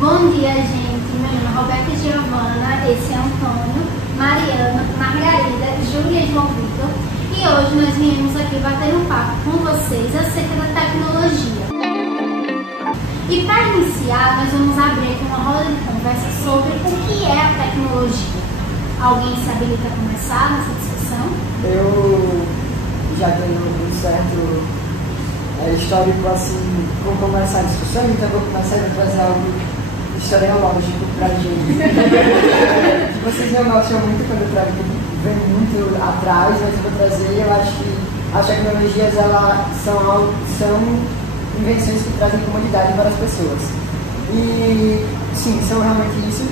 Bom dia, gente. Meu nome é Roberta Giovana, esse é Antônio, Mariana, Margarida, Júlia e João Vitor. E hoje nós viemos aqui bater um papo com vocês acerca da tecnologia. E para iniciar, nós vamos abrir aqui uma roda de conversa sobre o que é a tecnologia. Alguém se habilita a começar nessa discussão? Eu já tenho um certo histórico assim, como começar a discussão, então eu vou começar a trazer algo historiológico pra gente. Vocês me emocionam muito quando eu trago, vem muito atrás, mas eu vou trazer, eu acho que as tecnologias são invenções que trazem comodidade para as pessoas. E sim, são realmente isso.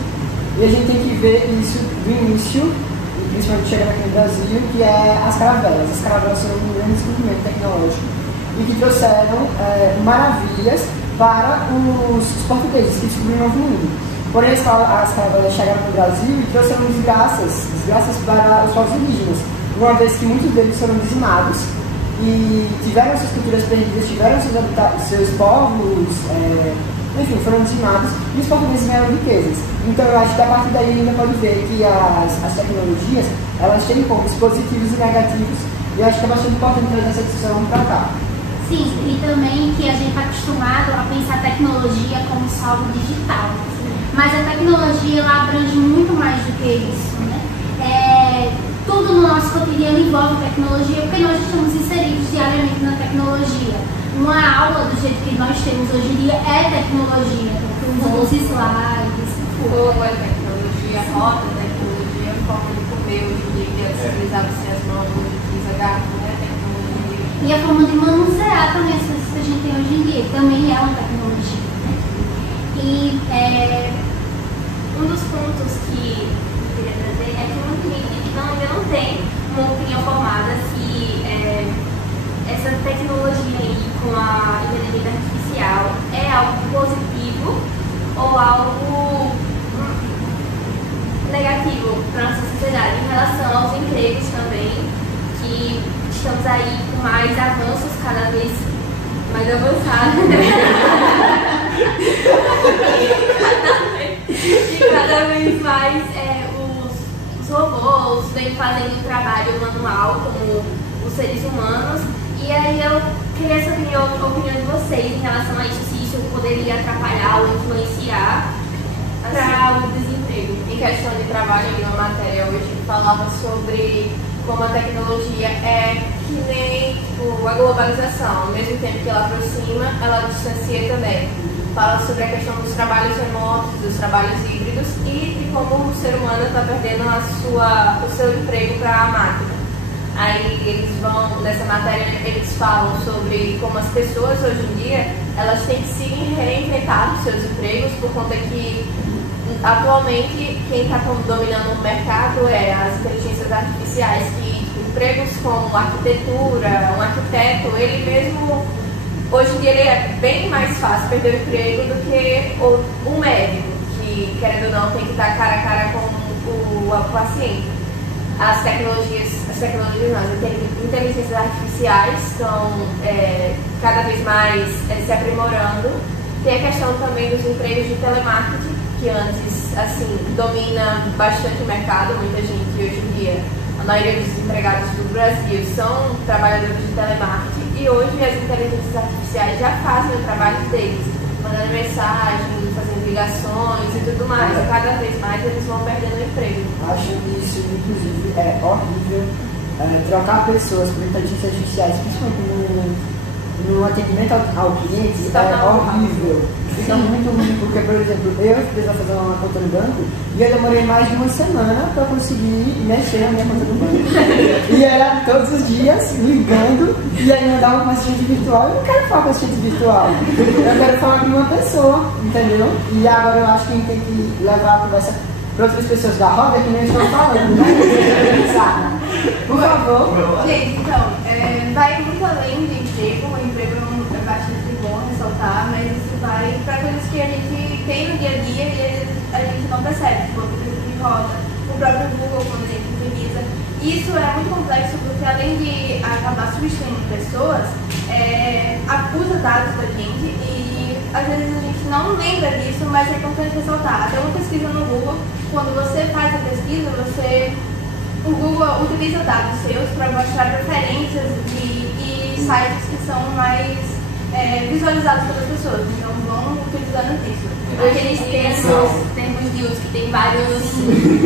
E a gente tem que ver isso do início, e principalmente chegando aqui no Brasil, que é as caravelas. As caravelas são um grande descobrimento tecnológico e que trouxeram maravilhas para os portugueses que descobriram o Novo Mundo. Porém, as caravelas chegaram no Brasil e trouxeram desgraças para os povos indígenas, uma vez que muitos deles foram dizimados e tiveram suas culturas perdidas, tiveram seus povos, enfim, foram dizimados e os portugueses ganharam riquezas. Então, eu acho que a partir daí ainda pode ver que as tecnologias, elas têm pontos positivos e negativos, e eu acho que é bastante importante trazer essa discussão para cá. Sim, e também que a gente está acostumado a pensar a tecnologia como só algo digital. Mas a tecnologia ela abrange muito mais do que isso, né? Tudo no nosso cotidiano envolve tecnologia, porque nós estamos inseridos diariamente na tecnologia. Uma aula do jeito que nós temos hoje em dia é tecnologia, usando os slides. Fogo é tecnologia, roda é tecnologia, forma de comer hoje em dia, que é utilizar-se as mãos, utiliza garfo, né? Tecnologia. E a forma de manusear também as coisas que a gente tem hoje em dia, também é uma tecnologia, né? E um dos pontos que eu queria trazer é que muita gente ainda não tem uma opinião formada se essa tecnologia aí com a inteligência artificial é algo positivo ou algo negativo para a nossa sociedade em relação aos empregos também, que estamos aí com mais avanços cada vez mais avançados, e cada vez mais os robôs vêm fazendo trabalho manual como os seres humanos. E aí eu queria saber a opinião de vocês em relação a isso, se isso poderia atrapalhar ou influenciar para o desemprego. Em questão de trabalho, em uma matéria hoje falava sobre como a tecnologia é que nem a globalização, ao mesmo tempo que ela aproxima, ela distancia também. Fala sobre a questão dos trabalhos remotos, dos trabalhos híbridos e de como o ser humano está perdendo o seu emprego para a máquina. Aí nessa matéria, eles falam sobre como as pessoas hoje em dia, elas têm que se reinventar os seus empregos, por conta que atualmente quem está dominando o mercado é as inteligências artificiais, que empregos como arquitetura, um arquiteto, ele mesmo, hoje em dia ele é bem mais fácil perder o emprego do que um médico, que querendo ou não tem que estar cara a cara com o paciente. As inteligências artificiais estão cada vez mais se aprimorando. Tem a questão também dos empregos de telemarketing, que antes, assim, domina bastante o mercado. Muita gente hoje em dia, a maioria dos empregados do Brasil são trabalhadores de telemarketing, e hoje as inteligências artificiais já fazem o trabalho deles, mandando mensagem, fazendo ligações e tudo mais. E cada vez mais eles vão perdendo o emprego. Acho que isso, inclusive, é horrível. Trocar pessoas por inteligências artificiais, principalmente no atendimento ao cliente, é horrível. Fica muito ruim, porque, por exemplo, eu precisava fazer uma conta no banco e eu demorei mais de uma semana para conseguir mexer na minha conta do banco. E era todos os dias ligando, e aí mandava uma assistente virtual. Eu não quero falar com assistente virtual, eu quero falar com uma pessoa, entendeu? E agora eu acho que a gente tem que levar a conversa para outras pessoas da roda que nem estão falando, né? Por favor. Gente, então, vai muito além de emprego. O emprego é bastante bom ressaltar, mas isso vai para coisas que a gente tem no dia a dia e a gente não percebe, tipo a empresa de roda, o próprio Google, quando a gente utiliza. Isso é muito complexo porque, além de acabar substituindo pessoas, acusa dados da gente e às vezes a gente não lembra disso, mas é importante ressaltar. Até uma pesquisa no Google, quando você faz a pesquisa, o Google utiliza dados seus para mostrar preferências e sites que são mais visualizados pelas pessoas. Então vão utilizando isso. Aqueles termos de uso que tem vários.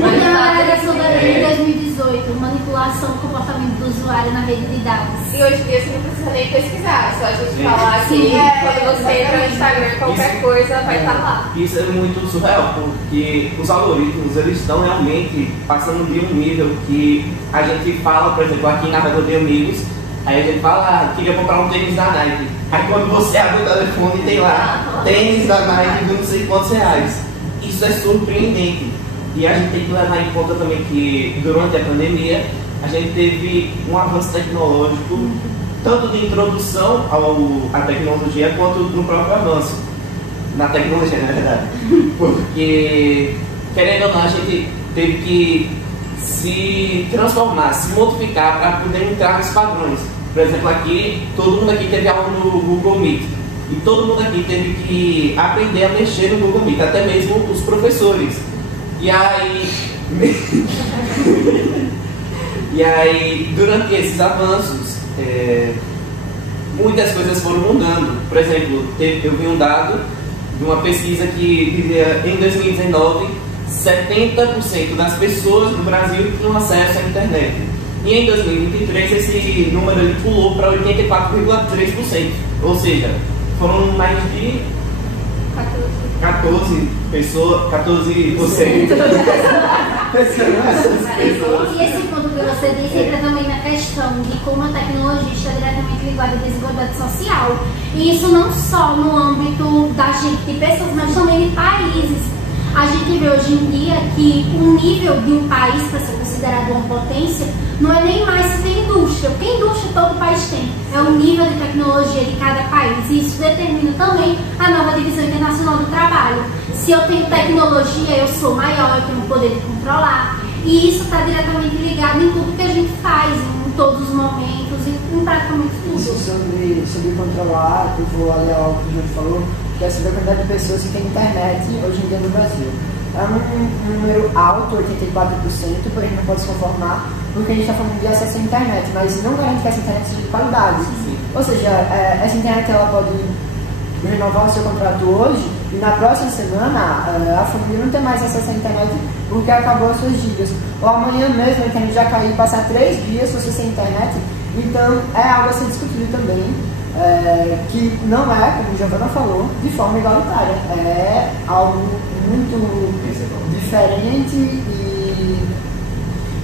Olha a avaliação da lei de 2018, manipulação do comportamento do usuário na rede de dados. E hoje em dia você não precisa nem pesquisar, só a gente falar que Sim. quando você entra no Instagram, qualquer coisa vai estar lá. Isso é muito surreal, porque os algoritmos eles estão realmente passando de um nível que a gente fala, por exemplo, aqui na roda de amigos, aí a gente fala, queria comprar um tênis da Nike. Aí quando você abre o telefone tem lá, tênis da Nike de não sei quantos reais. Isso é surpreendente. E a gente tem que levar em conta também que durante a pandemia a gente teve um avanço tecnológico, tanto de introdução à tecnologia quanto no próprio avanço na tecnologia, na verdade. Porque, querendo ou não, a gente teve que se transformar, se modificar para poder entrar nos padrões. Por exemplo, aqui, todo mundo aqui teve aula no Google Meet. E todo mundo aqui teve que aprender a mexer no Google Meet, até mesmo os professores. E aí, durante esses avanços, muitas coisas foram mudando. Por exemplo, eu vi um dado de uma pesquisa que dizia em 2019, 70% das pessoas no Brasil tinham acesso à internet. E em 2023 esse número ele pulou para 84,3%. Ou seja, foram mais de 14%. E esse ponto que você disse entra também na questão de como a tecnologia está diretamente ligada à desigualdade social. E isso não só no âmbito de pessoas, mas também de países. A gente vê hoje em dia que o nível de um país para ser considerado uma potência não é nem mais se tem indústria, porque indústria todo país tem, é o nível de tecnologia de cada país, e isso determina também a nova divisão internacional do trabalho. Se eu tenho tecnologia, eu sou maior, eu tenho o poder de controlar, e isso está diretamente ligado em tudo que a gente faz, em todos os momentos, em praticamente tudo. Isso sobre controlar, eu vou aliar ao que o Júlio falou, que é sobre a quantidade de pessoas que têm internet hoje em dia no Brasil. É um número alto, 84%, porém não pode se conformar, porque a gente está falando de acesso à internet, mas não garante que essa internet seja de qualidade. Sim. Ou seja, essa internet ela pode renovar o seu contrato hoje e na próxima semana a família não tem mais acesso à internet porque acabou as suas gigas. Ou amanhã mesmo a internet já caiu e passar 3 dias você sem internet. Então é algo a ser discutido também, que não é, como a Giovana falou, de forma igualitária. É algo muito diferente e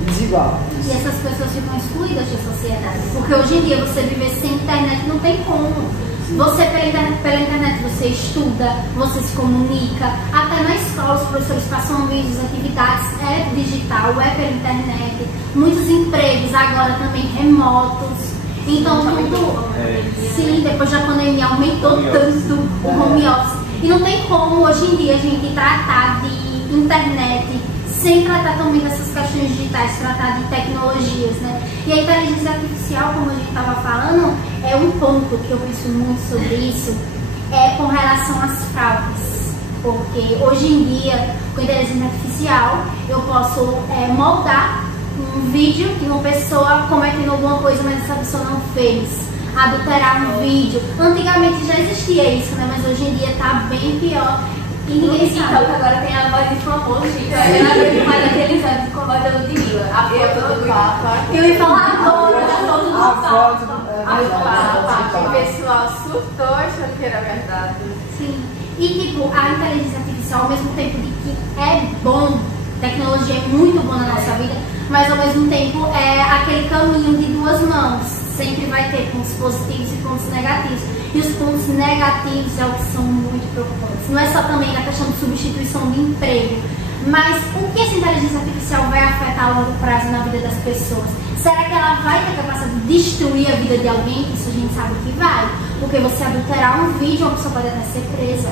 desigual. E essas pessoas ficam excluídas da sociedade, porque hoje em dia você viver sem internet não tem como. Você pela internet você estuda, você se comunica, até na escola os professores passam vídeos, atividades, é digital, é pela internet, muitos empregos agora também remotos, então tudo, sim, depois da pandemia aumentou tanto o home office, e não tem como hoje em dia a gente tratar de internet sem tratar também dessas questões digitais, tratar de tecnologias, né? E a inteligência artificial, como a gente estava falando, é um ponto que eu penso muito sobre isso, é com relação às fraudes. Porque hoje em dia, com a inteligência artificial, eu posso moldar um vídeo de uma pessoa cometendo alguma coisa, mas essa pessoa não fez. Adulterar um vídeo. Antigamente já existia isso, né? Mas hoje em dia está bem pior. E ninguém sabe. Agora tem a voz de famoso, gente. Eu não aguento mais aqueles anos com a voz da Ludmilla. A foto do Papa. Eu ia falar agora, a foto do Papa. O pessoal surtou achando que era verdade. Sim. E tipo, a inteligência artificial, ao mesmo tempo de que é bom, tecnologia é muito boa na nossa vida, mas ao mesmo tempo é aquele caminho de duas mãos. Sempre vai ter pontos positivos e pontos negativos. E os pontos negativos é o que são muito preocupantes. Não é só também a questão de substituição de emprego, mas o que essa inteligência artificial vai afetar a longo prazo na vida das pessoas? Será que ela vai ter capacidade de destruir a vida de alguém? Isso a gente sabe que vai. Porque você adulterar um vídeo, uma pessoa pode até ser presa.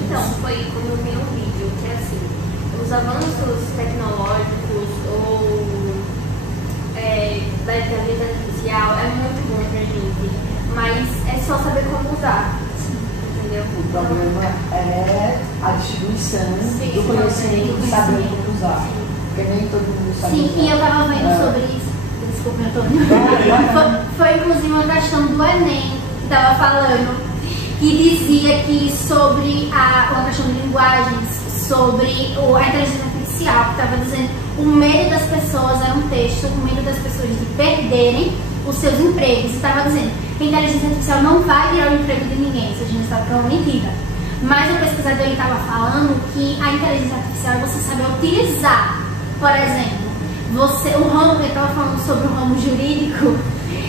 Então, foi quando eu vi um vídeo que é assim, os avanços tecnológicos ou da inteligência artificial é muito bom pra gente, mas é só saber como usar. entendeu? O problema é a distribuição Sim, do conhecimento, de saber como usar. Porque nem todo mundo sabe. Sim, usar. e eu estava vendo sobre isso. Desculpa, Antônio. Foi inclusive uma questão do Enem que estava falando, que dizia que sobre uma questão de linguagens, sobre a inteligência artificial, que estava dizendo o medo das pessoas, era um texto, o medo das pessoas de perderem os seus empregos. Estava dizendo que a inteligência artificial não vai virar o emprego de ninguém, isso a gente sabe que é uma mentira. Mas o pesquisador estava falando que a inteligência artificial é você saber utilizar. Por exemplo, ele estava falando sobre o ramo jurídico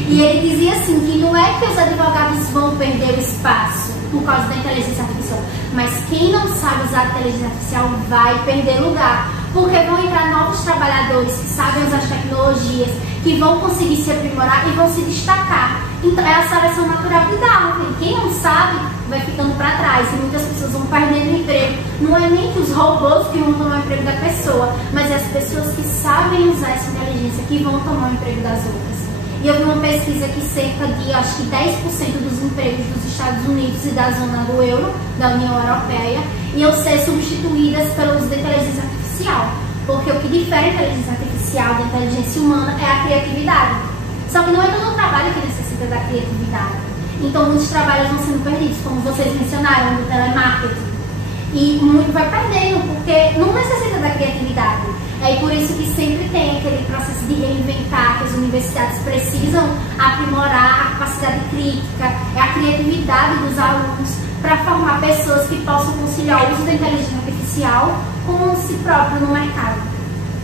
e ele dizia assim que não é que os advogados vão perder o espaço por causa da inteligência artificial, mas quem não sabe usar a inteligência artificial vai perder lugar, porque vão entrar novos trabalhadores que sabem usar as tecnologias, que vão conseguir se aprimorar e vão se destacar. Então é a seleção natural que dá, quem não sabe vai ficando para trás e muitas pessoas vão perdendo emprego. Não é nem que os robôs que vão tomar o emprego da pessoa, mas é as pessoas que sabem usar essa inteligência que vão tomar o emprego das outras. E eu vi uma pesquisa que cerca de, acho que 10% dos empregos dos Estados Unidos e da zona do euro, da União Europeia, iam ser substituídas pelo uso da inteligência artificial. Porque o que difere a inteligência artificial da inteligência humana é a criatividade. Só que não é todo trabalho que necessita da criatividade. Então muitos trabalhos vão sendo perdidos, como vocês mencionaram, do telemarketing. E muito vai perdendo, porque não necessita da criatividade. É por isso que sempre tem aquele processo de reinventar, que as universidades precisam aprimorar a capacidade crítica, é a criatividade dos alunos para formar pessoas que possam conciliar o uso da inteligência artificial com si próprio no mercado.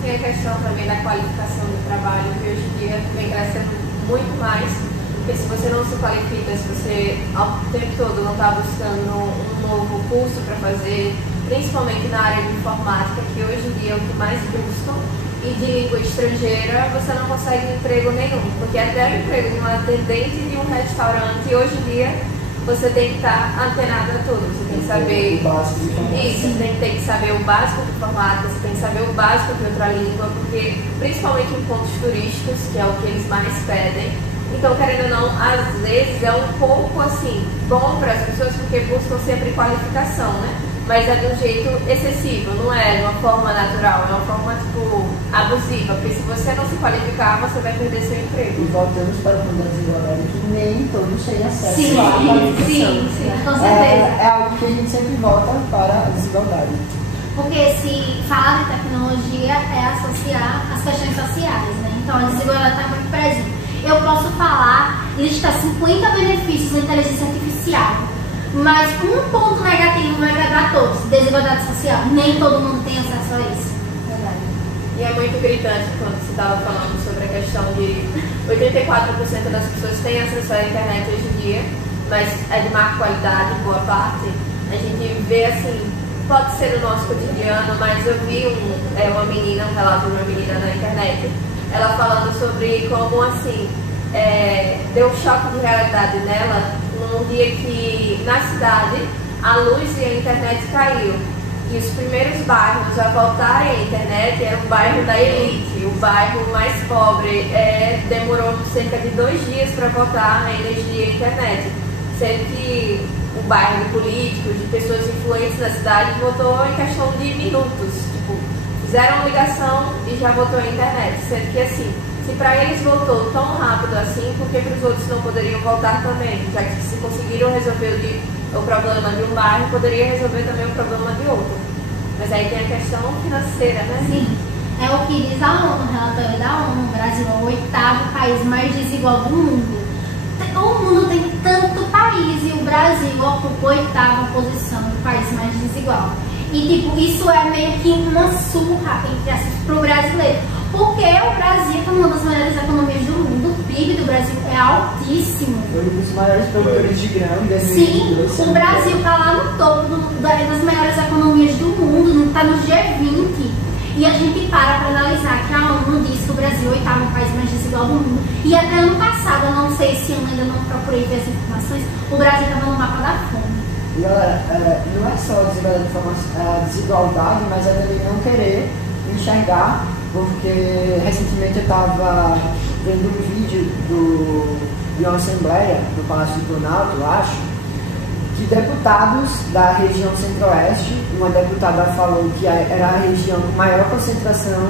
Tem a questão também da qualificação do trabalho, que hoje em dia vem crescendo muito mais, porque se você não se qualifica, se você ao tempo todo não está buscando um novo curso para fazer, principalmente na área de informática, que hoje em dia é o que mais buscam, e de língua estrangeira, você não consegue emprego nenhum, porque até o emprego de um atendente de um restaurante, hoje em dia, você tem que estar antenado a tudo, você tem que saber isso, você tem que saber o básico de informática, você tem que saber o básico de outra língua, porque principalmente em pontos turísticos, que é o que eles mais pedem. Então, querendo ou não, às vezes é um pouco assim, bom para as pessoas, porque buscam sempre qualificação, né? Mas é de um jeito excessivo, não é de uma forma natural, é uma forma, tipo, abusiva, porque se você não se qualificar, você vai perder seu emprego. E voltamos para o ponto da desigualdade, que nem todos têm acesso Sim, à qualificação. sim, com certeza. É algo que a gente sempre volta para a desigualdade. Porque se falar de tecnologia é associar as questões sociais, né? Então a desigualdade está muito presente. Eu posso falar, listar 50 benefícios da inteligência artificial, mas um ponto negativo vai agradar a todos, desigualdade social. Nem todo mundo tem acesso a isso. Verdade. E é muito gritante quando você estava falando sobre a questão de 84% das pessoas têm acesso à internet hoje em dia, mas é de má qualidade, boa parte. A gente vê assim, pode ser no nosso cotidiano, mas eu vi uma menina, um relato de uma menina na internet, ela falando sobre como assim, deu um choque de realidade nela num dia que na cidade a luz e a internet caiu. E os primeiros bairros a voltarem à internet era o bairro da elite, o bairro mais pobre. Demorou cerca de 2 dias para voltar a energia e a internet. Sendo que o bairro de políticos, de pessoas influentes da cidade, voltou em questão de minutos. Tipo, fizeram uma ligação e já voltou a internet. Sendo que assim, se para eles voltou tão rápido assim, por que para os outros não poderiam voltar também? Já que se conseguiram resolver o problema de um bairro, poderia resolver também o problema de outro. Mas aí tem a questão financeira, né? Sim, é o que diz a ONU, o relatório da ONU. O Brasil é o 8º país mais desigual do mundo. O mundo tem tanto país e o Brasil ocupa a 8ª posição do país mais desigual. E tipo, isso é meio que uma surra para o brasileiro. Porque o Brasil é uma das maiores economias do mundo, o PIB do Brasil é altíssimo. Foi um dos maiores produtores de grão em 2022. Sim, o Brasil está lá no topo das maiores economias do mundo, está no G20. E a gente para analisar que a ONU diz que o Brasil é o 8º país mais desigual do mundo. E até ano passado, eu não sei se eu ainda não procurei ver as informações, o Brasil estava no mapa da fome. E galera, não é só a desigualdade, mas é também não querer enxergar, porque recentemente eu estava vendo um vídeo de uma assembleia no Palácio do Planalto, eu acho, de deputados da região centro-oeste. Uma deputada falou que era a região com maior concentração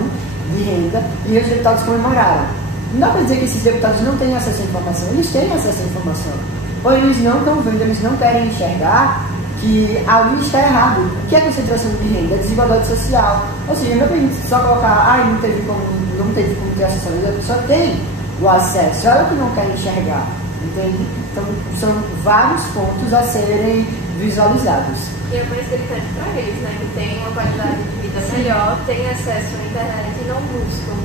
de renda e os deputados comemoraram. Não dá para dizer que esses deputados não têm acesso à informação, eles têm acesso à informação. Ou eles não estão vendo, eles não querem enxergar que ali está errado. O que é concentração de renda? É desigualdade social. Ou seja, não é só colocar, não teve como ter acesso à renda, a pessoa tem o acesso, ela que não quer enxergar. Entende? Então, são vários pontos a serem visualizados. E é mais gritante para eles, né? Que tem uma qualidade de vida melhor, tem acesso à internet e não buscam.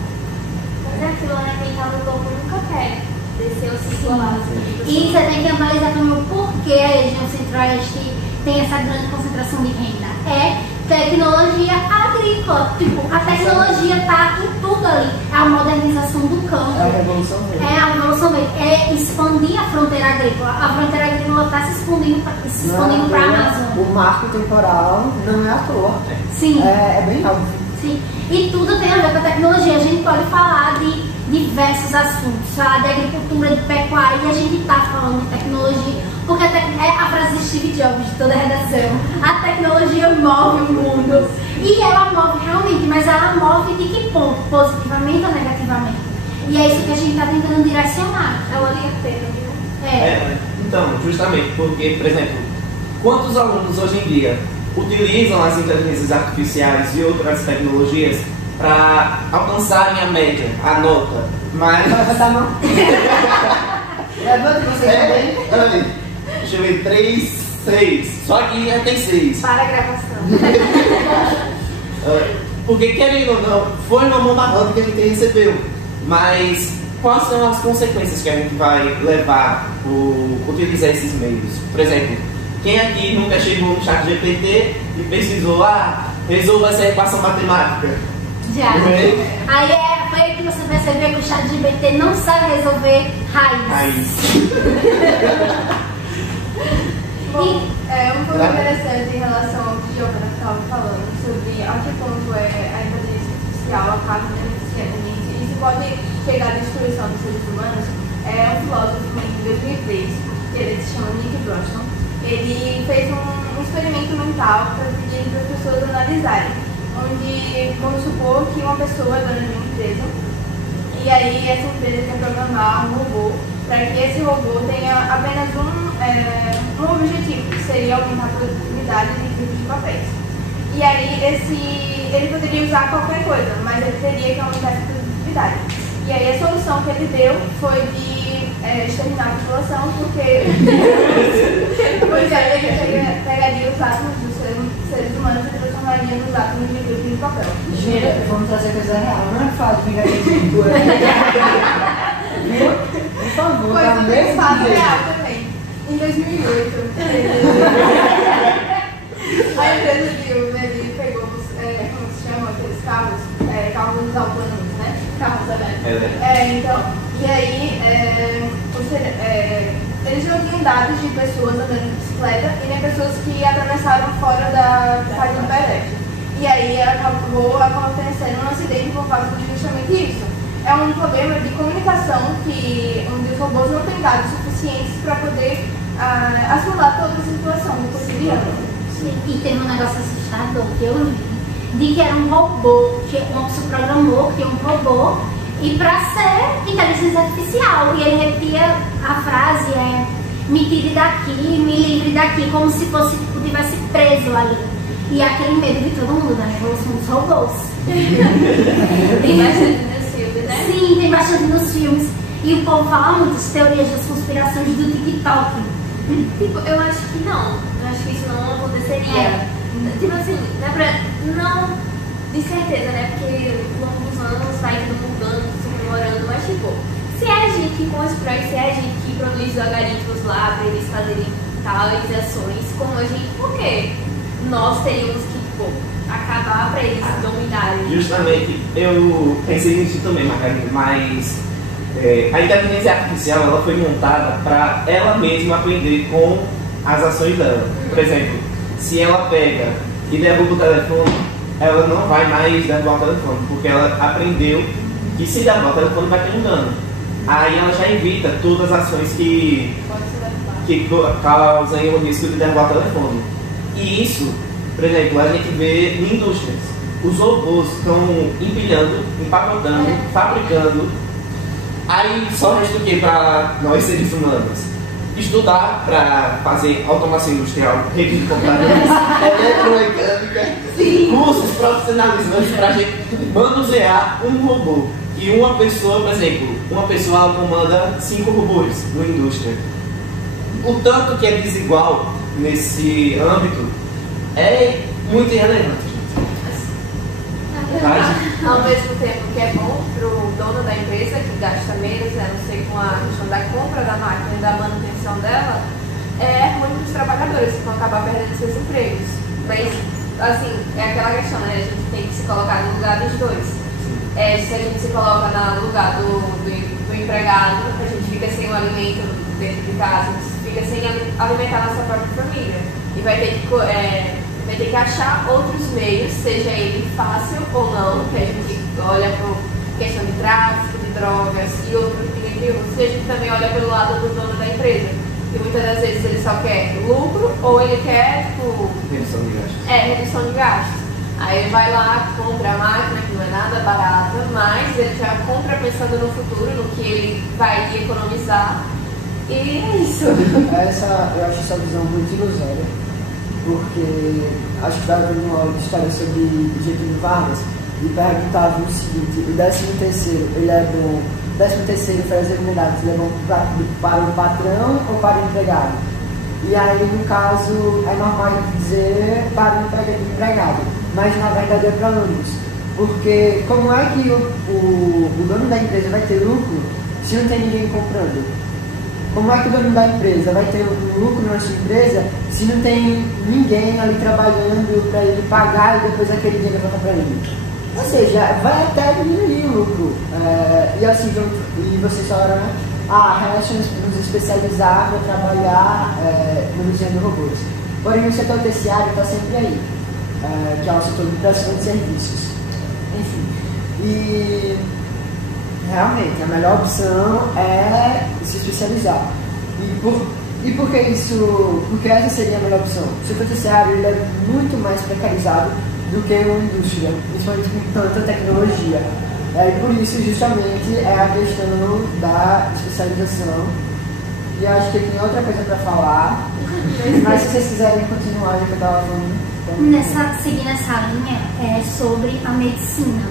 Mas é aquilo, né? Quem tá no topo nunca quer descer o ciclo lá. E você tem que analisar também o porquê a região centro-oeste tem essa grande concentração de renda. É tecnologia agrícola. Tipo, a tecnologia está em tudo ali. É a modernização do campo. É a revolução verde. É a revolução verde. É expandir a fronteira agrícola. A fronteira agrícola está se expandindo para a Amazônia. O marco temporal não é à toa. Sim. É bem óbvio. Sim. E tudo tem a ver com a tecnologia. A gente pode falar de diversos assuntos, falar de agricultura, de pecuária, e a gente está falando de tecnologia, porque é a frase de Steve Jobs, de toda a redação. A tecnologia move o mundo. E ela move realmente, mas ela move de que ponto? Positivamente ou negativamente? E é isso que a gente está tentando direcionar. É uma linha tênue, né? Então, justamente porque, por exemplo, quantos alunos hoje em dia utilizam as inteligências artificiais e outras tecnologias para alcançarem a média, a nota, mas... Levanta a mão. Levanta você também. Deixa eu ver, 3, 6. Só que já tem 6. Para a gravação. Porque, querendo ou não, foi uma mão na roda que a gente recebeu. Mas quais são as consequências que a gente vai levar por utilizar esses meios? Por exemplo, quem aqui nunca chegou no chat GPT e pesquisou, resolva essa equação matemática? Já. Aí foi aí que você percebeu que o chat GPT não sabe resolver raiz. Bom, um ponto interessante em relação ao que o Giovanna estava falando sobre a que ponto a inteligência artificial acaba beneficiando a gente. Isso pode chegar à destruição dos seres humanos. É um filósofo em 2003, que ele se chama Nick Bostrom. Ele fez um experimento mental para pedir para as pessoas analisarem, onde vamos supor que uma pessoa é dona de uma empresa e aí essa empresa quer programar um robô para que esse robô tenha apenas um objetivo, que seria aumentar a produtividade de tipos de papéis. E aí ele poderia usar qualquer coisa, mas ele teria que aumentar essa produtividade. E aí a solução que ele deu foi de exterminar a população, porque aí ele pegaria os átomos dos seres humanos e transformaria nos átomos de vidro de papel. Jura, vamos trazer coisa real. Não é fácil vingar de cultura. Por favor, Foi tá um mesmo fato jeito. real também. Em 2008, a empresa Dilma pegou como se chama aqueles carros autônomos, né? Carros elétricos. Então, e aí eles não tinham dados de pessoas andando de bicicleta e nem pessoas que atravessaram fora da faixa do pedestre. E aí acabou acontecendo um acidente por causa de justamente isso. É um problema de comunicação onde os robôs não têm dados suficientes para poder assimilar toda a situação do cotidiano. E teve um negócio assustador que eu li, de que era um robô, que uma pessoa programou que tinha um robô, e para ser inteligência artificial. E ele repetia a frase, me tire daqui, me livre daqui, como se fosse tivesse preso ali. E aquele medo de todo mundo da revolução dos robôs. Tem bastante nos filmes, né? Sim, tem bastante nos filmes. E o povo fala muito das teorias das conspirações do TikTok. Tipo, eu acho que não. Eu acho que isso não aconteceria. Tipo assim, não é pra. Não de certeza, né? Porque ao longo dos anos vai tudo mudando, se comemorando, mas tipo, se é a gente que constrói, se é a gente que produz algoritmos lá pra eles fazerem tais ações, como a gente, por quê? Nós teríamos que, tipo, acabar pra eles dominarem. Justamente, eu pensei nisso também, Margarida, mas a inteligência artificial ela foi montada para ela mesma aprender com as ações dela. Por exemplo, se ela pega e derruba o telefone, ela não vai mais derrubar o telefone, porque ela aprendeu que se derrubar o telefone vai ter um dano. Aí ela já evita todas as ações que que causam o risco de derrubar o telefone. E isso, por exemplo, a gente vê em indústrias. Os robôs estão empilhando, empacotando, fabricando. Aí só resta o que para nós seres humanos? Estudar para fazer automação industrial, rede de computadores, eletromecânica, cursos profissionalizantes para a gente manusear um robô. E uma pessoa, por exemplo, uma pessoa comanda 5 robôs numa indústria. O tanto que é desigual nesse âmbito é muito irrelevante. Ao mesmo tempo que é bom para o dono da empresa, que gasta menos, a não ser com a questão da compra da máquina e da manutenção dela, é ruim para os trabalhadores, que vão acabar perdendo seus empregos. Mas, assim, é aquela questão, né? A gente tem que se colocar no lugar dos dois. Se a gente se coloca no lugar do empregado, a gente fica sem o alimento dentro de casa, fica sem alimentar a nossa própria família. E vai ter que achar outros meios, seja ele fácil ou não, que a gente olha por questão de tráfico, de drogas e outros, entre outros, e a gente também olha pelo lado do dono da empresa. E muitas das vezes ele só quer lucro ou ele quer, tipo, Redução de gastos. redução de gastos. Aí ele vai lá, compra a máquina, que não é nada barata, mas ele já compra pensando no futuro, no que ele vai economizar. E é isso. Eu acho essa visão muito ilusória, porque acho que estava vendo uma aula de história sobre Getúlio Vargas e perguntava o seguinte: o 13º, ele é bom, o 13º para as remuneradas, ele é bom para o patrão ou para o empregado? E aí, no caso, é normal dizer para o empregado, mas na verdade é para ambos. Porque como é que o dono da empresa vai ter lucro se não tem ninguém comprando? Como é que o dono da empresa vai ter lucro na sua empresa se não tem ninguém ali trabalhando para ele pagar e depois aquele dinheiro volta para ele? Ou seja, vai até diminuir o lucro. E assim, vocês falaram, né? Resta nos especializar para trabalhar manuseando robôs. Porém, o setor terciário está sempre aí, que é o setor de prestação de serviços. Enfim, e realmente a melhor opção é se especializar. E por que isso? Porque essa seria a melhor opção. O setor terciário ele é muito mais precarizado do que uma indústria, principalmente com tanta tecnologia. E por isso, justamente, é a questão da especialização. E acho que tem outra coisa para falar, mas se vocês quiserem continuar, já que eu estava falando. Seguindo essa linha, é sobre a medicina.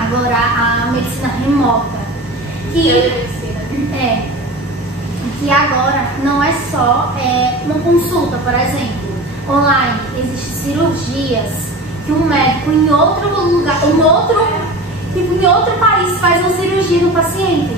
Agora, a medicina remota. Que agora não é só uma consulta, por exemplo, online. Existem cirurgias que um médico em outro lugar, em outro país faz uma cirurgia no paciente.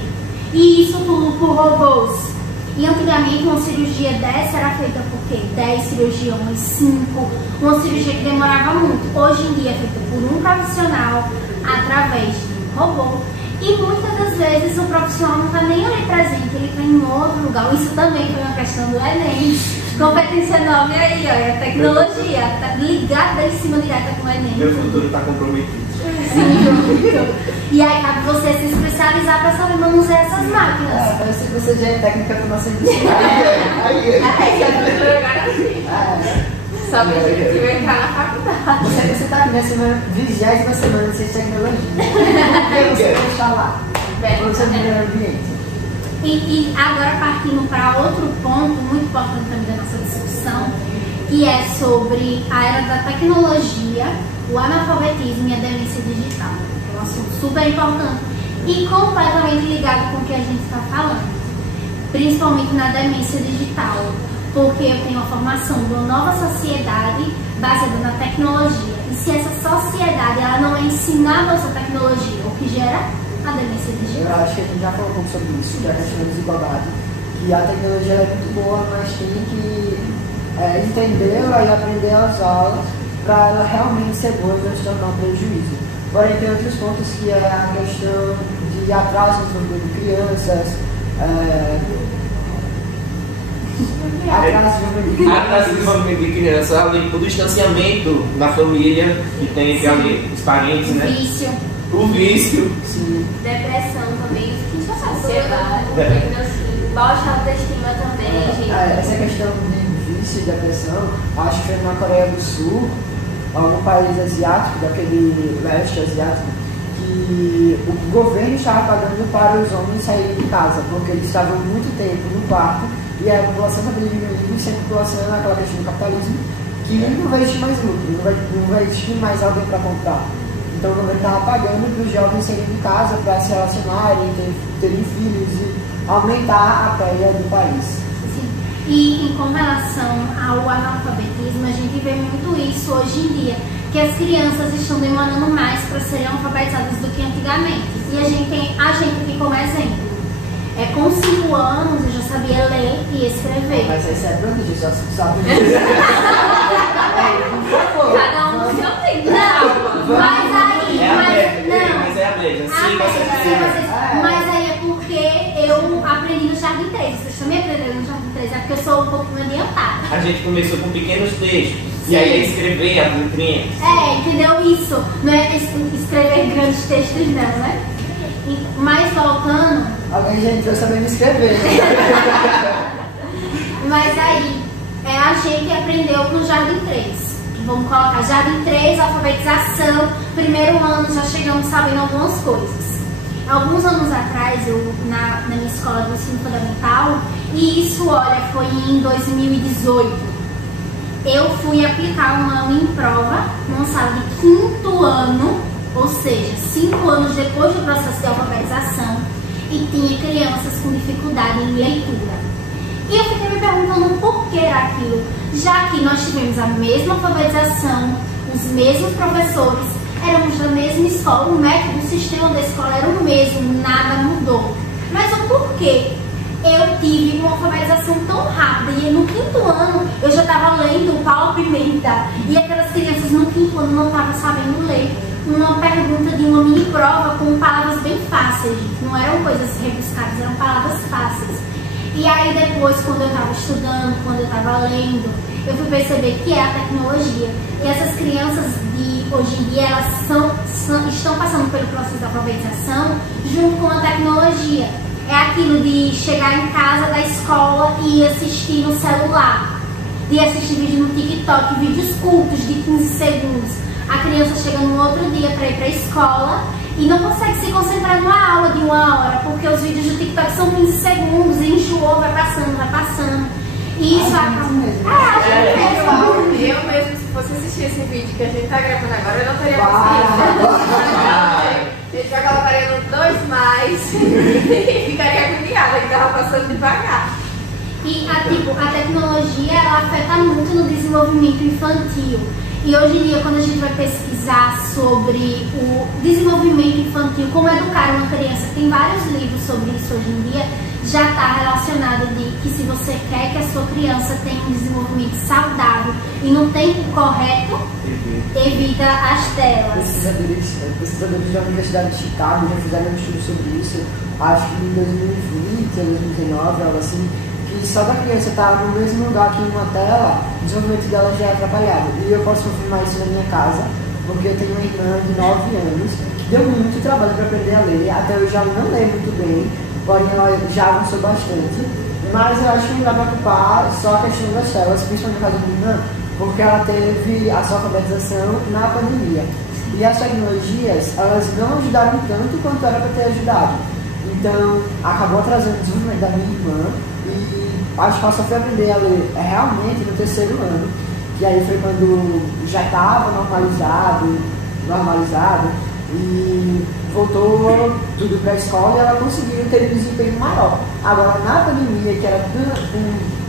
E isso tudo por robôs. E antigamente uma cirurgia dessa era feita por quê? 10 cirurgiões, 5, uma cirurgia que demorava muito. Hoje em dia é feita por um profissional através de um robô. E muitas das vezes o profissional não está nem ali presente, ele está em outro lugar. Isso também foi uma questão do Enem. Competência 9 aí, ó, é a tecnologia, tá ligada em cima direta com o Enem. Meu futuro está comprometido. Sim, e aí cabe você se especializar para saber manusear essas máquinas. Parece que você já é técnica para nossa indústria. Só pra gente vai entrar na faculdade. Você está aqui na 20ª semana de ciência e tecnologia. Por que você está lá? Você no primeiro ambiente. E agora partindo para outro ponto muito importante também da nossa discussão, que é sobre a era da tecnologia, o analfabetismo e a demência digital. É um assunto super importante e completamente ligado com o que a gente está falando, principalmente na demência digital, porque eu tenho a formação de uma nova sociedade baseada na tecnologia. E se essa sociedade ela não é ensinada essa tecnologia, o que gera a demência digital. Eu acho que a gente já falou um pouco sobre isso, que é a questão da desigualdade. Que a tecnologia é muito boa, mas tem que entendê-la e aprender as aulas para ela realmente ser boa e não se tornar um prejuízo. Porém, tem outros pontos que é a questão de atraso no desenvolvimento de crianças, atraso no desenvolvimento de criança, além do distanciamento da família que tem entre ali, os parentes, né? O vício. Sim. Depressão também, ansiedade, É. assim. baixa autoestima também, gente. Essa questão de vício e depressão, acho que foi na Coreia do Sul, algum país asiático, daquele leste asiático, que o governo estava pagando para os homens saírem de casa, porque eles estavam muito tempo no quarto e a população estava diminuindo, sempre a população naquela questão do capitalismo, que não vai existir mais lucro, não vai existir mais alguém para comprar. Então o governo estava pagando para os jovens saírem de casa para se relacionarem, terem filhos e aumentar a pele do país. Sim. E com relação ao analfabetismo, a gente vê muito isso hoje em dia, que as crianças estão demorando mais para serem alfabetizadas do que antigamente. E a gente tem a gente aqui como exemplo. Com 5 anos eu já sabia ler e escrever. Mas aí você é prodígio, só sabe. Cada um no seu tempo. Não, mas aí. Mas é a média, sim, Mas aí é porque eu aprendi no Jardim 3. Vocês também aprenderam no Jardim 3, é porque eu sou um pouco adiantada. A gente começou com pequenos textos. E aí é escrever as letrinhas. Entendeu? Isso. Não é escrever grandes textos, não, né? Mas voltando. Alguém já entrou sabendo escrever. Mas aí, a gente aprendeu no Jardim 3. Vamos colocar Jardim 3, alfabetização. Primeiro ano já chegamos sabendo algumas coisas. Alguns anos atrás, eu na minha escola do ensino fundamental, e isso, olha, foi em 2018. Eu fui aplicar um ano em prova, numa sala de 5º ano, ou seja, 5 anos depois do processo de alfabetização, e tinha crianças com dificuldade em leitura. E eu fiquei me perguntando por que era aquilo, já que nós tivemos a mesma alfabetização, os mesmos professores, éramos da mesma escola, o método, o sistema da escola era o mesmo, nada mudou. Mas o porquê? Eu tive uma alfabetização tão rápida e no 5º ano eu já estava lendo o Paulo Pimenta e aquelas crianças no 5º ano não estavam sabendo ler uma pergunta de uma mini prova com palavras bem fáceis, gente. Não eram coisas rebuscadas, eram palavras fáceis. E aí depois, quando eu estava estudando, quando eu estava lendo, eu fui perceber que é a tecnologia. E essas crianças de hoje em dia, elas estão passando pelo processo de alfabetização junto com a tecnologia. É aquilo de chegar em casa da escola e assistir no celular, de assistir vídeo no TikTok, vídeos curtos de 15 segundos. A criança chega no outro dia para ir para a escola e não consegue se concentrar numa aula de 1 hora, porque os vídeos do TikTok são 15 segundos e enjoou, vai passando. E isso acaba. Eu mesmo, se fosse assistir esse vídeo que a gente tá gravando agora, eu não teria conseguido. A gente já colocaria no 2+, e ficaria agoniada, que tava passando devagar. E a tecnologia, ela afeta muito no desenvolvimento infantil. E hoje em dia, quando a gente vai pesquisar sobre o desenvolvimento infantil, como educar uma criança, tem vários livros sobre isso hoje em dia, já está relacionado de que se você quer que a sua criança tenha um desenvolvimento saudável e no tempo correto, evita as telas. Pesquisadores da Universidade de Chicago já fizeram um estudo sobre isso, acho que em 2020 ou 2019, algo assim, que só da criança estar no mesmo lugar que em uma tela, o desenvolvimento dela já é atrapalhado. E eu posso confirmar isso na minha casa, porque eu tenho uma irmã de 9 anos, que deu muito trabalho para aprender a ler, até hoje ela não lê muito bem, porém ela já avançou bastante, mas eu acho que não dá para ocupar só a questão das telas, principalmente no caso da minha irmã, porque ela teve a sua alfabetização na pandemia. E as tecnologias, elas não ajudaram tanto quanto era para ter ajudado. Então, acabou atrasando o desenvolvimento da minha irmã, e acho que ela só foi aprender a ler realmente no 3º ano, que aí foi quando já estava normalizado, e voltou tudo para a escola e ela conseguiu ter um desempenho maior. Agora, na pandemia, que era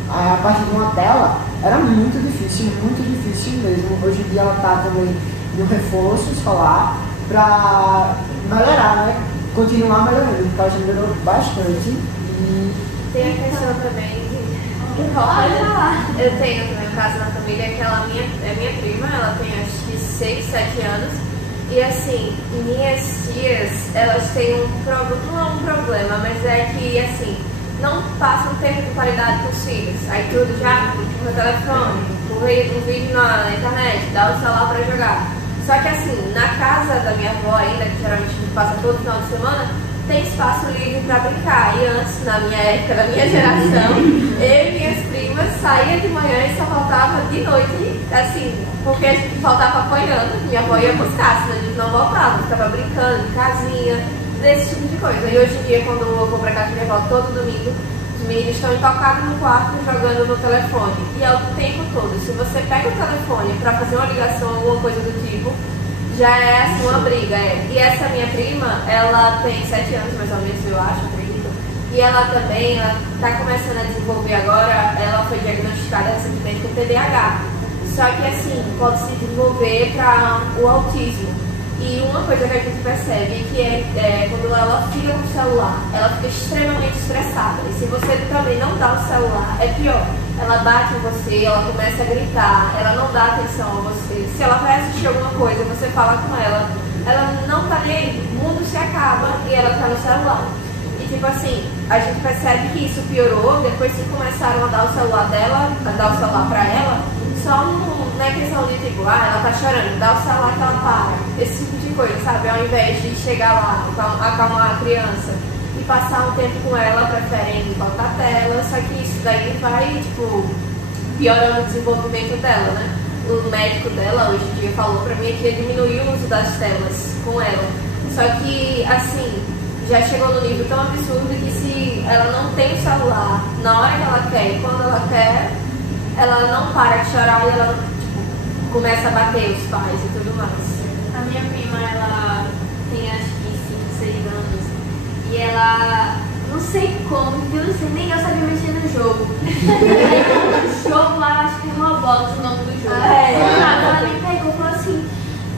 a partir de uma tela, era muito difícil mesmo. Hoje em dia ela está também no reforço escolar para melhorar, né? Continuar melhorando, porque ela já melhorou bastante. E tem a questão também de... Eu tenho também um caso na família que é minha prima, ela tem acho que 6, 7 anos. E assim, minhas tias, elas têm um problema, não é um problema, mas é que assim, não passam tempo de qualidade com os filhos. Aí tudo já no telefone, um vídeo na internet, dá o celular para jogar. Só que assim, na casa da minha avó ainda, que geralmente a gente passa todo final de semana, tem espaço livre para brincar. E antes, na minha época, na minha geração, eu e minhas primas saía de manhã e só voltava de noite, assim, porque a gente voltava apanhando, minha avó ia buscar, senão a gente não voltava, ficava brincando em casinha, desse tipo de coisa. E hoje em dia, quando eu vou pra casa de minha avó todo domingo, os meninos estão intocados no quarto jogando no telefone. E é o tempo todo. Se você pega o telefone para fazer uma ligação ou alguma coisa do tipo, já é assim uma briga. E essa minha prima, ela tem 7 anos mais ou menos, eu acho, acredito. E ela também, ela tá começando a desenvolver agora, ela foi diagnosticada recentemente com TDAH. Só que assim, pode se desenvolver para o autismo. E uma coisa que a gente percebe é que quando ela fica com o celular, ela fica extremamente estressada. E se você também não dá o celular, é pior. Ela bate em você, ela começa a gritar, ela não dá atenção a você. Se ela vai assistir alguma coisa, você fala com ela não tá nem aí, o mundo se acaba e ela tá no celular. E tipo assim, a gente percebe que isso piorou depois que começaram a dar o celular dela, a dar o celular pra ela, só na questão de tipo, ela tá chorando, dá o celular que ela para. Esse tipo de coisa, sabe? Ao invés de chegar lá, acalmar a criança e passar um tempo com ela, preferem botar a tela, só que isso daí vai, tipo, piorando o desenvolvimento dela, né? O médico dela hoje em dia falou pra mim que ia diminuir o uso das telas com ela. Só que, assim, já chegou no nível tão absurdo que se ela não tem o celular na hora que ela quer e quando ela quer, ela não para de chorar e ela, tipo, começa a bater os pais e tudo mais. A minha prima, ela tem acho que 5, 6 anos e ela, não sei como, eu não sei, nem eu sabia mexer no jogo. O jogo lá, acho que é Roblox o nome do jogo. Ela me pegou e falou assim,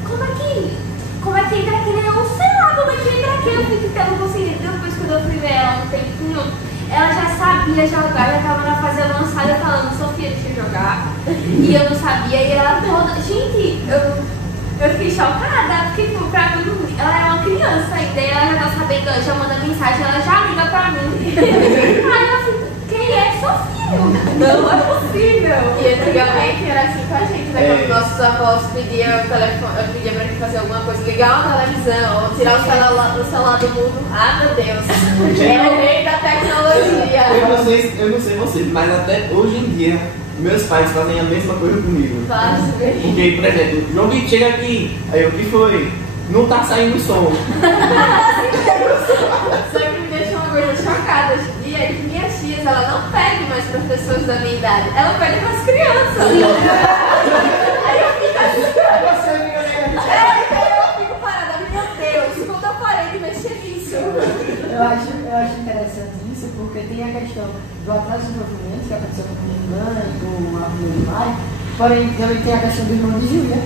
como é que entra aqui? Eu sei lá como é que entra aqui, eu fiquei tentando conseguir. Depois quando eu fui ver ela um tempinho, ela já sabia jogar, já tava na fase avançada falando, Sofia, deixa eu jogar. E eu não sabia, e ela toda, gente, eu fiquei chocada, porque tipo, pra mim, ela é uma criança ainda, e ela já tá sabendo, já manda mensagem, ela já liga pra mim. Aí eu fico, quem é Sofia? Não é possível. E antigamente era assim com a gente, né? Quando nossos avós pediam o telefone, pedia pra gente fazer alguma coisa, ligar uma televisão, ou tirar o celular do mundo. Ah, meu Deus. É o rei da tecnologia. Eu não sei vocês, mas até hoje em dia, meus pais fazem a mesma coisa comigo. Porque, por exemplo, João Vitor, chega aqui, aí o que foi? Não tá saindo som. Só que me deixa uma coisa chocada hoje em dia, é que minhas tias, ela não pede mais para pessoas da minha idade, ela pede para as crianças. Aí eu fico assim, eu fico parada, meu Deus, quando eu parei de mexer nisso. Eu acho interessante isso, porque tem a questão do atraso de desenvolvimento, que aconteceu com o Milano e com a Bruna de Maio, porém também tem a questão do irmão de Júlia.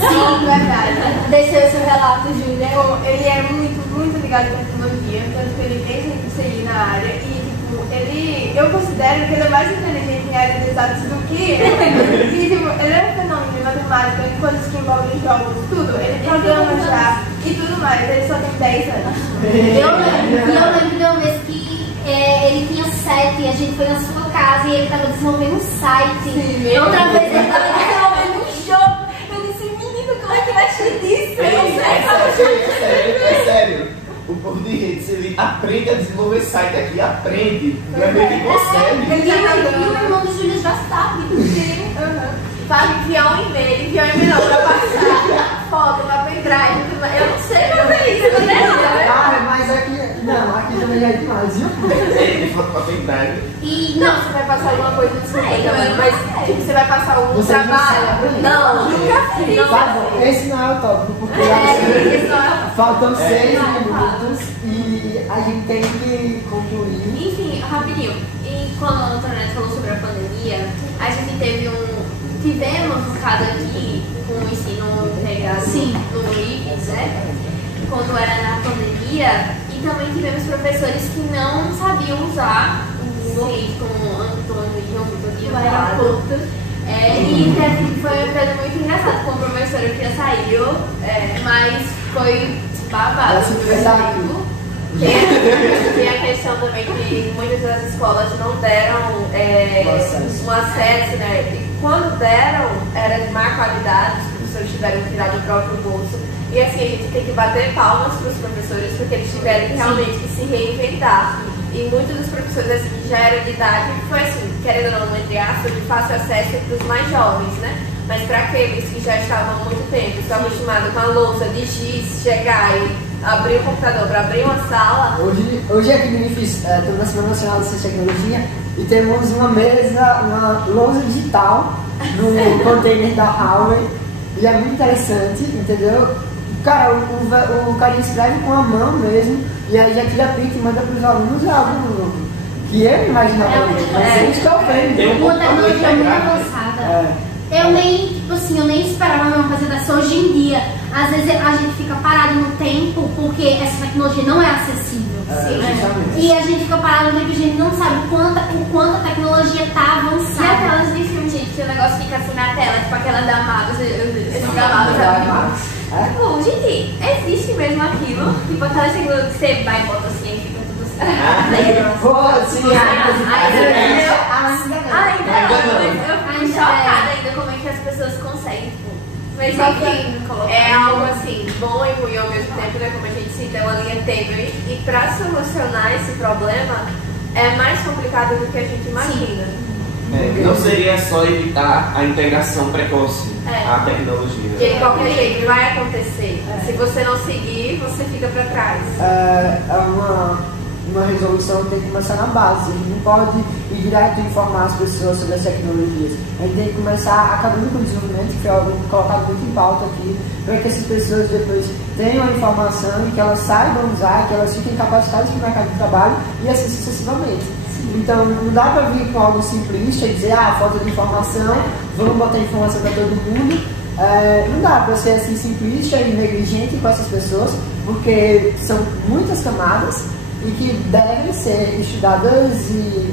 Sim, verdade. Deixei o seu relato, Júlia. Ele é muito ligado à tecnologia, tanto que ele tem CI na área e, tipo, eu considero que ele é mais inteligente em áreas de exatas do que eu. E, tipo, ele é um fenômeno em matemática, em coisas que envolvem jogos, tudo. Ele programa já e tudo mais. Ele só tem 10 anos. Eu lembro de uma vez que ele tinha 7 e a gente foi na sua casa e ele estava desenvolvendo um site. Sim, outra vez ele estava desenvolvendo um jogo. Eu disse, menino, como é que mexe nisso? Eu não sei. É sério. O povo de rede, se ele aprende a desenvolver site aqui, aprende. Não é meio que consegue. E o irmão de Júlia já sabe. Sim, Para enviar um e-mail não, para passar foto, para pendrive, eu não sei fazer isso, né? Ah, mas aqui também é demais, viu? Ele foto pra pendrive. E Não, você vai passar alguma coisa, desculpa, mas tipo, você vai passar algum Vocês não trabalho. sabem. Não, nunca fiz. Tá bom, esse não é o tópico, porque faltam 6 minutos e a gente tem que concluir. Enfim, rapidinho. E quando a Antonete falou sobre a pandemia, a gente tivemos um caso aqui com o ensino integrado no IPES, né? Quando era na pandemia, e também tivemos professores que não sabiam usar o Google Meet, como o Antônio e João Vitor tinham falado. E foi uma coisa muito engraçada, com o professor que já saiu, mas foi babado. Tem a questão também que muitas das escolas não deram um acesso, né? E quando deram, era de má qualidade, os professores professores tiveram que tirar do próprio bolso. E assim, a gente tem que bater palmas para os professores, porque eles tiveram que realmente que se reinventar. E muitos dos professores assim, que já eram de idade, foi assim, querendo ou não, entre aspas, de fácil acesso para os mais jovens, né? Mas para aqueles que já estavam há muito tempo, estão acostumados com a louça de giz, chegar e abrir o computador para abrir uma sala. Hoje aqui no Unifis, estamos na Semana Nacional de Ciência e Tecnologia e temos uma mesa, uma lousa digital no container da Huawei e é muito interessante, entendeu? Cara, o carinha escreve com a mão mesmo e aí já tira print e manda para os alunos algo que eu imaginava, mas eles estão vendo. Uma tecnologia muito avançada. Eu nem esperava a mesma coisa dessa hoje em dia. Às vezes a gente fica parado no tempo porque essa tecnologia não é acessível. E a gente fica parado no tempo e a gente não sabe o quanto a tecnologia está avançada. E aquelas de filme, gente, que o negócio fica assim na tela, tipo aquela da Marvel, Tipo, gente, existe mesmo aquilo? Tipo aquela tecnologia que você vai e bota assim e fica tudo assim. Eu fico chocada ainda como é que as pessoas conseguem, tipo. Mas enfim, é algo assim, bom e ruim ao mesmo tempo, né? Como a gente cita, é uma linha tênue. E para solucionar esse problema é mais complicado do que a gente imagina. Não seria só evitar a integração precoce à tecnologia. De qualquer jeito vai acontecer. Se você não seguir, você fica para trás. Uma resolução tem que começar na base. A gente não pode ir direto informar as pessoas sobre as tecnologias. A gente tem que começar acabando com o desenvolvimento, que é algo colocado muito em pauta aqui, para que essas pessoas depois tenham a informação e que elas saibam usar, que elas fiquem capacitadas para o mercado de trabalho e assim sucessivamente. Então, não dá para vir com algo simplista e dizer, falta de informação, vamos botar informação para todo mundo. Não dá para ser assim simplista e negligente com essas pessoas, porque são muitas camadas e que devem ser estudadas e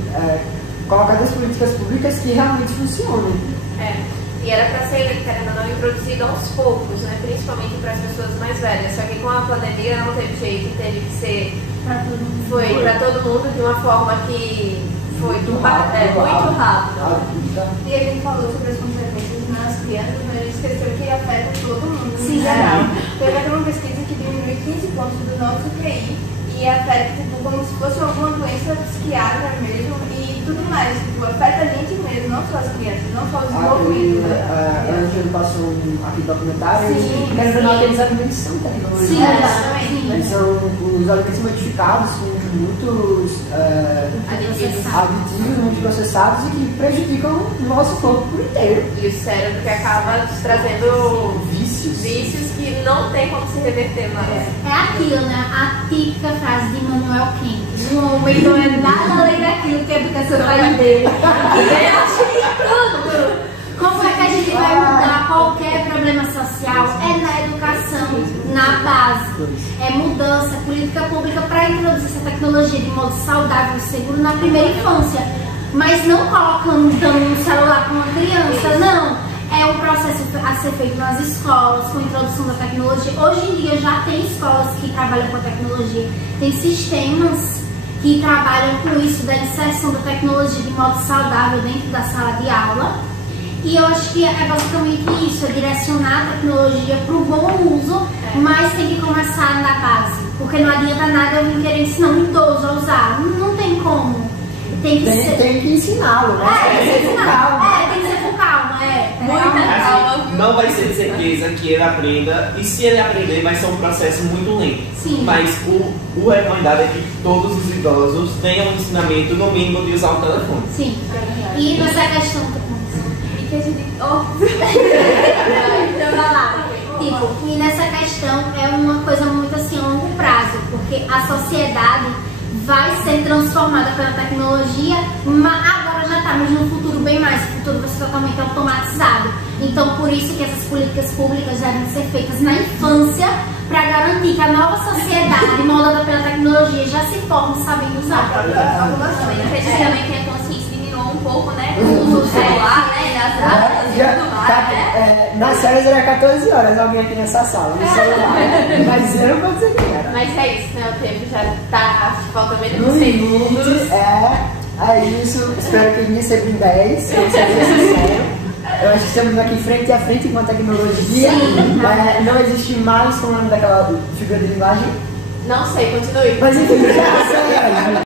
colocadas políticas públicas que realmente funcionem. E era para ser, querendo ou não, introduzido aos poucos, né? Principalmente para as pessoas mais velhas. Só que com a pandemia não teve jeito, teve que ser para todo mundo de uma forma que foi muito rápido. E a gente falou sobre as consequências nas crianças, mas a gente esqueceu que afeta todo mundo. Sim, teve até uma pesquisa que diminui 15 pontos do nosso QI e afeta como se fosse alguma doença psiquiátrica mesmo e tudo mais. Tipo, afeta a gente mesmo, não só as crianças, não só os desenvolvimentos. A Angela passou aqui documentário e quero ver aqueles alimentos são tecnologia. Sim, exatamente. São os alimentos modificados com muitos aditivos, muito processados e que prejudicam o nosso corpo por inteiro. E o cérebro que acaba trazendo vícios que não tem como se reverter mais. É aquilo, né? A típica frase de Immanuel Kant: um homem não é nada além daquilo que a educação faz dele. Eu achei tudo. Como é que a gente vai mudar qualquer problema social? É na educação, na base. É mudança, política pública para introduzir essa tecnologia de modo saudável e seguro na primeira infância. Mas não colocando um celular com uma criança, não. É um processo a ser feito nas escolas, com a introdução da tecnologia. Hoje em dia já tem escolas que trabalham com a tecnologia, tem sistemas que trabalham com isso, da inserção da tecnologia de modo saudável dentro da sala de aula. E eu acho que é basicamente isso, é direcionar a tecnologia para o bom uso, mas tem que começar na base. Porque não adianta nada eu vir querer ensinar um idoso a usar, não tem como. Tem que ensiná-lo, né? Tem que ensinar. Tem que ser com calma, Muita calma. Não vai ser de certeza que ele aprenda, e se ele aprender vai ser um processo muito lento. Sim. Mas o recomendado é que todos os idosos tenham um ensinamento no mínimo de usar o telefone. Sim. E nessa questão que a gente. E nessa questão é uma coisa muito assim a longo prazo, porque a sociedade vai ser transformada pela tecnologia, mas agora já está, mas no futuro bem mais, o futuro vai ser totalmente automatizado. Então por isso que essas políticas públicas devem ser feitas na infância, para garantir que a nova sociedade moldada pela tecnologia já se forme sabendo usar. A gente também tem a consciência, diminuiu um pouco, né? O uso do celular, né? Das aulas e tudo mais, né? Nas férias era 14 horas alguém aqui nessa sala, no celular. Mas eu não vou dizer que era. Mas é isso, né? O tempo já tá, acho que falta menos de segundos. É isso. Espero que ninguém seja em 10, pra ser bem sincero. Eu acho que estamos aqui frente a frente com a tecnologia. Não existe mais, como é o nome daquela figura de linguagem? Não sei, continue. Mas enfim,